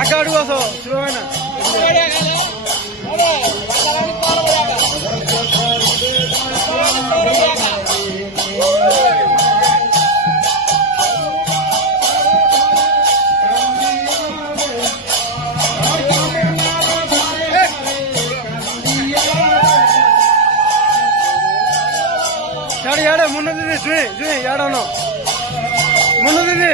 আগে আড়ু আসো শুরু হয় না ಯಾರು ಯಾರು ಮುನ್ನದಿದೆ ಜುಯಿ ಜುಯಿ ಯಾರವನು ಮುನ್ನದಿದೆ